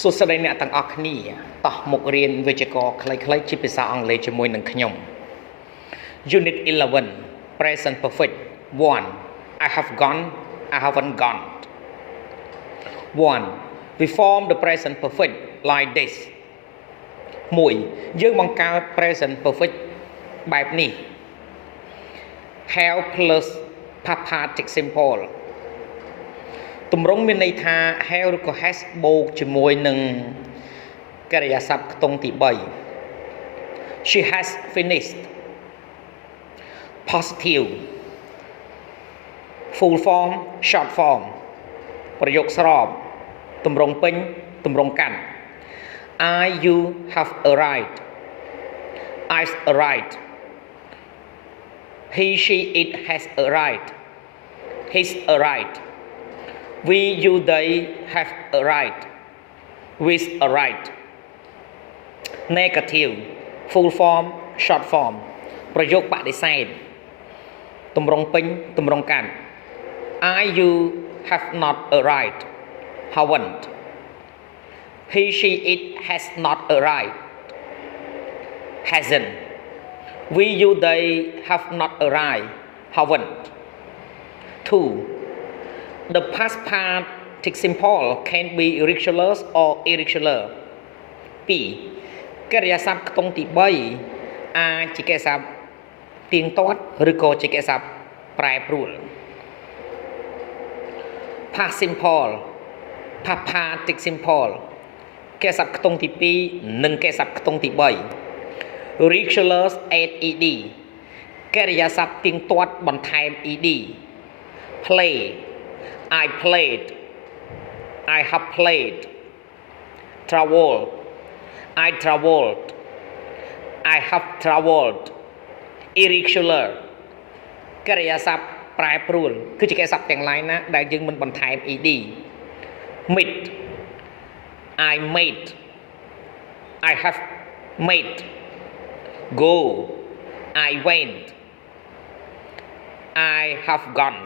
สุดสัปดาห์นี้ตั้งออกนี่ต่อมุกเรียนวิจิกรคล้ายๆจิภาษาอังกฤษจมูกหนึ่งขยม Unit 11 Present Perfect 1 I have gone I haven't gone 1 We form the present perfect like this 1យើងបង្កើត present perfect បែបនេះ have plus past participle simple ទម្រង់មានន័យថា have ឬក៏ has បូកជាមួយនឹងកិរិយាសព្ទខ្ទង់ទី3 She has finished positive full form short form ប្រយោគស្របទម្រង់ពេញទម្រង់កាន់ I you have arrived I've arrived He she it has arrived He's arrived We you they have arrived We've arrived Negative full form short form ប្រយោគបដិសេធទម្រង់ពេញទម្រង់កាន់ I you have not arrived haven't He she it has not arrived hasn't We you they have not arrived haven't 2 The past participle simple can be regular or irregular 2 កិរិយាសព្ទខ្ទង់ទី3អាចជាកិរិយាសព្ទទៀងទាត់ឬក៏ជាកិរិយាសព្ទប្រែប្រួល Past simple past participle simple កិរិយាសព្ទខ្ទង់ទី2និងកិរិយាសព្ទខ្ទង់ទី3 regular add ed កិរិយាសព្ទទៀងទាត់បន្ថែម ed play I played I have played travel I traveled I have traveled irregular កិរិយាសព្ទប្រែប្រួលគឺជាកិរិយាសព្ទទាំងឡាយណាដែលយើងមិនបន្ថែម ed meet I made I have made go I went I have gone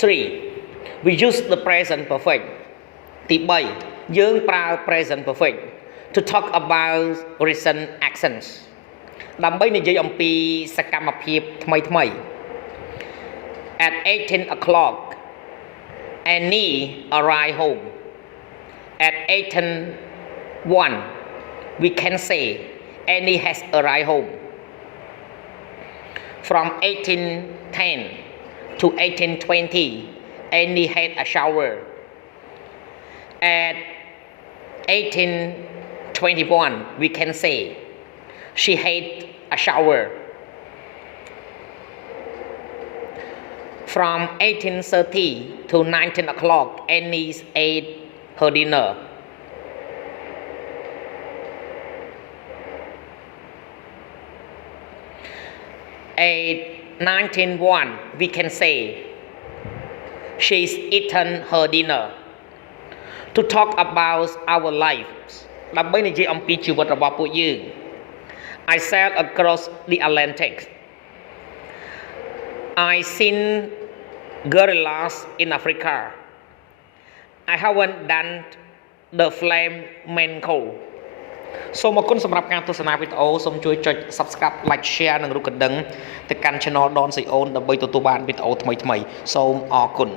3 We use the present perfect ទី3យើងប្រើ present perfect to talk about recent actions ដើម្បីនិយាយអំពីសកម្មភាពថ្មីៗ At 18 o'clock Annie arrived home At 18:01 we can say Annie has arrived home From 18:10 to 18:20 Annie had a shower At 18:21 we can say she had a shower From 18:30 to 19 o'clock Annie ate her dinner At 19:01 we can say she's eaten her dinner To talk about our lives ដើម្បីនិយាយអំពីជីវិតរបស់ពួកយើង I sailed across the Atlantic I seen gorillas in Africa I haven't done the flamenco សូមអរគុណសម្រាប់ការទស្សនាវីដេអូសូមជួយចុច Subscribe Like Share និងរូបកណ្ដឹងទៅកាន់ Channel Don Sreyoun ដើម្បីទទួលបានវីដេអូថ្មីៗសូមអរគុណ